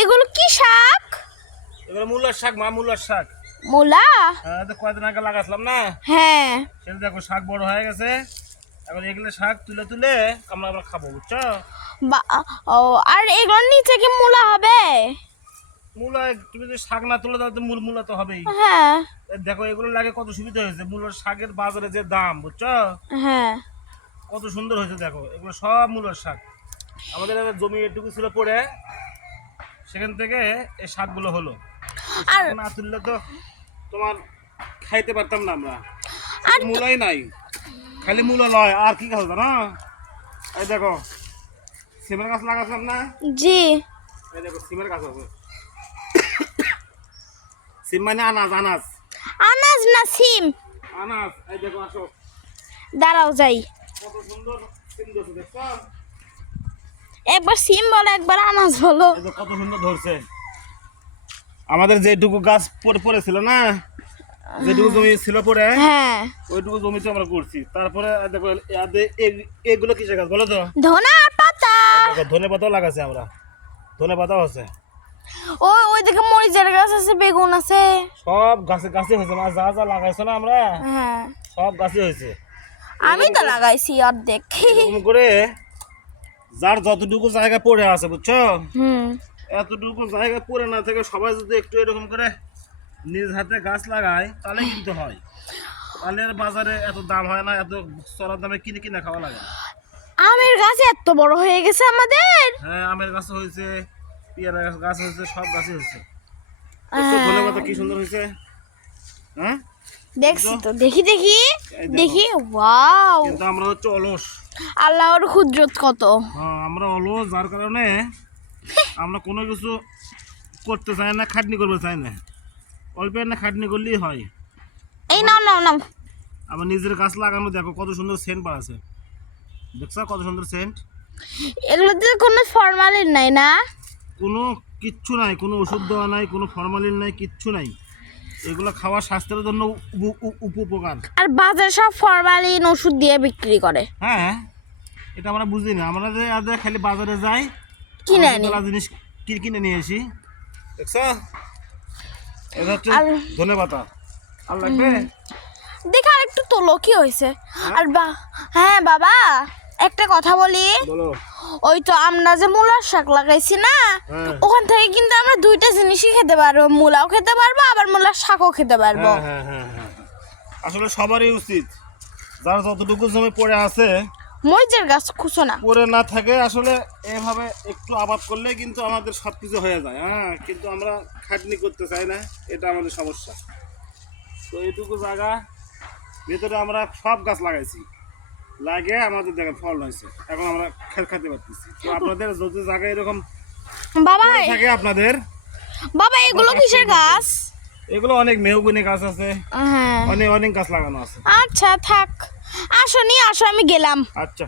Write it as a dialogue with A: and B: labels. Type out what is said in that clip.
A: এগুলো কি শাক?
B: এগুলো মূলার শাক মা মূলার শাক।
A: মূলা?
B: হ্যাঁ তো কয়দিন আগে লাগাছিলাম না?
A: হ্যাঁ।
B: সেটা দেখো শাক বড় হয়ে গেছে। এখন এগুলো শাক তুলে তুলে আমরা আমরা খাব বুঝছ?
A: ও আর এগুলোর নিচে কি মূলা হবে?
B: মূলা তুমি যদি শাক না তুলে তাহলে তো মূল মূলা তো হবেই।
A: হ্যাঁ।
B: দেখো এগুলো লাগে কত সুবিধা হয়েছে। মূলার শাকের বাজারে যে দাম বুঝছ?
A: হ্যাঁ।
B: কত সুন্দর হয়েছে দেখো। এগুলো সব মূলার শাক। আমাদের জমি এটুকু ছিল পড়ে। সেখান থেকে এই শাকগুলো হলো।
A: আর
B: না তুললে তো তোমার খাইতে পারতাম না আমরা।
A: আর
B: মূলাই নাই। খালি মূলা লয় আর কি গাছ না? এই দেখো সিমের গাছ লাগাছিলাম না?
A: জি।
B: এই দেখো সিমের গাছ আছে। সিম মানে আনাজ আনাজ।
A: আনাজ না সিম?
B: আনাজ এই দেখো আসো।
A: দাঁড়াও যাই।
B: কত সুন্দর সিম দেখছ?
A: একবার সিম বলো একবার আনাজ বলো।
B: কত সুন্দর ধরছে। আমাদের যেটুকু গাছ পড়ে পড়েছিল না যেটুকু জমি ছিল পড়ে
A: হ্যাঁ।
B: ওইটুকু জমিতে আমরা করছি। তারপরে দেখো এগুলো কিসের গাছ বলো তো?
A: ধনা পাতা।
B: ধনে পাতাও লাগাছি আমরা। ধনে পাতাও আছে।
A: ও ওই দিকে মরিচের গাছ আছে বেগুন আছে।
B: সব গাছে গাছে হয়েছে মা যা যা লাগাইছো না আমরা
A: হ্যাঁ।
B: সব গাছে হয়েছে।
A: আমি তো লাগাইছি অর্ধেক।
B: করে যার যতটুকু জায়গা পড়ে আছে বুঝছ? এতটুকু জায়গা পড়ে না থেকে সবাই যদি একটু এরকম করে নিজ হাতে গাছ লাগায় তাহলে কিন্তু হয়। তাহলে বাজারে এত দাম হয় না এত চড়ার দামে কিনে কিনে খাওয়া লাগে।
A: আমের গাছ এত বড় হয়ে গেছে আমাদের?
B: হ্যাঁ আমের গাছ হয়েছে পেয়ারা গাছ- গাছ হয়েছে সব গাছই হয়েছে।
A: হ্যাঁ।
B: কি সুন্দর হয়েছে? হ্যাঁ?
A: দেখছি তো দেখি দেখি। দেখি ওয়াও।
B: কিন্তু আমরা হচ্ছে অলস।
A: আল্লাহর ক্ষুদ্রত কত?
B: হ্যাঁ আমরা অলস যার কারণে আমরা কোনো কিছু করতে চাই না খাটনি করতে চাই না। অল্প না খাটনি করলেই হয়।
A: এই নাও নাও নাও।
B: আবার নিজের গাছ লাগানো দেখো কত সুন্দর সেন্ট আছে। দেখছ কত সুন্দর সেন্ট
A: এগুলোতে কোনো ফরমালিন নাই না?
B: কোনো কিচ্ছু নাই কোনো ওষুধ দেওয়া নাই কোনো ফরমালিন নাই কিচ্ছু নাই। এগুলো খাওয়া স্বাস্থ্যের জন্য উপ- উপ- উপকার।
A: আর বাজারে সব ফরমালিন ওষুধ দিয়ে বিক্রি করে।
B: হ্যাঁ এটা আমরা বুঝি না। আমরা যে আজ খালি বাজারে যাই
A: কিনে আনি।
B: জিনিস কি- কিনে নিয়ে আসি। দেখছ? এটা হচ্ছে
A: আর-
B: ধনে পাতা। আর লাগবে?
A: দেখে আর একটু তোলো কি হয়েছে? আর বা হ্যাঁ বাবা। একটা কথা বলি? ওই তো আমরা যে মূলার শাক লাগাইছি না
B: হ্যাঁ।
A: ওখান থেকে কিন্তু আমরা দুইটা জিনিসই খেতে পারব। মূলাও খেতে পারব আবার মূলার শাকও খেতে পারব।
B: হ্যাঁ হ্যাঁ আসলে সবারই উচিত। যারা যতটুকু জমি পড়ে আছে
A: মরিচের গাছ খুঁজো না।
B: পড়ে না থাকে আসলে এভাবে একটু আবাদ করলে কিন্তু আমাদের সব কিছু হয়ে যায়। হ্যাঁ কিন্তু আমরা খাটনি করতে চাই না এটা আমাদের সমস্যা। তো এইটুকু জায়গা ভেতরে আমরা সব গাছ লাগাইছি। লাগে আমাদের দেখেন ফল হয়েছে। এখন আমরা খেত খেতে পারতেছি। তো আপনাদের যদি জায়গায় এরকম
A: বাবা
B: থাকে আপনাদের
A: বাবা এগুলো কিসের গাছ?
B: এগুলো অনেক মেহগুনি গাছ আছে।
A: হ্যাঁ।
B: অনেক অনেক গাছ লাগানো আছে।
A: আচ্ছা থাক। আসো নি আসো আমি গেলাম।
B: আচ্ছা।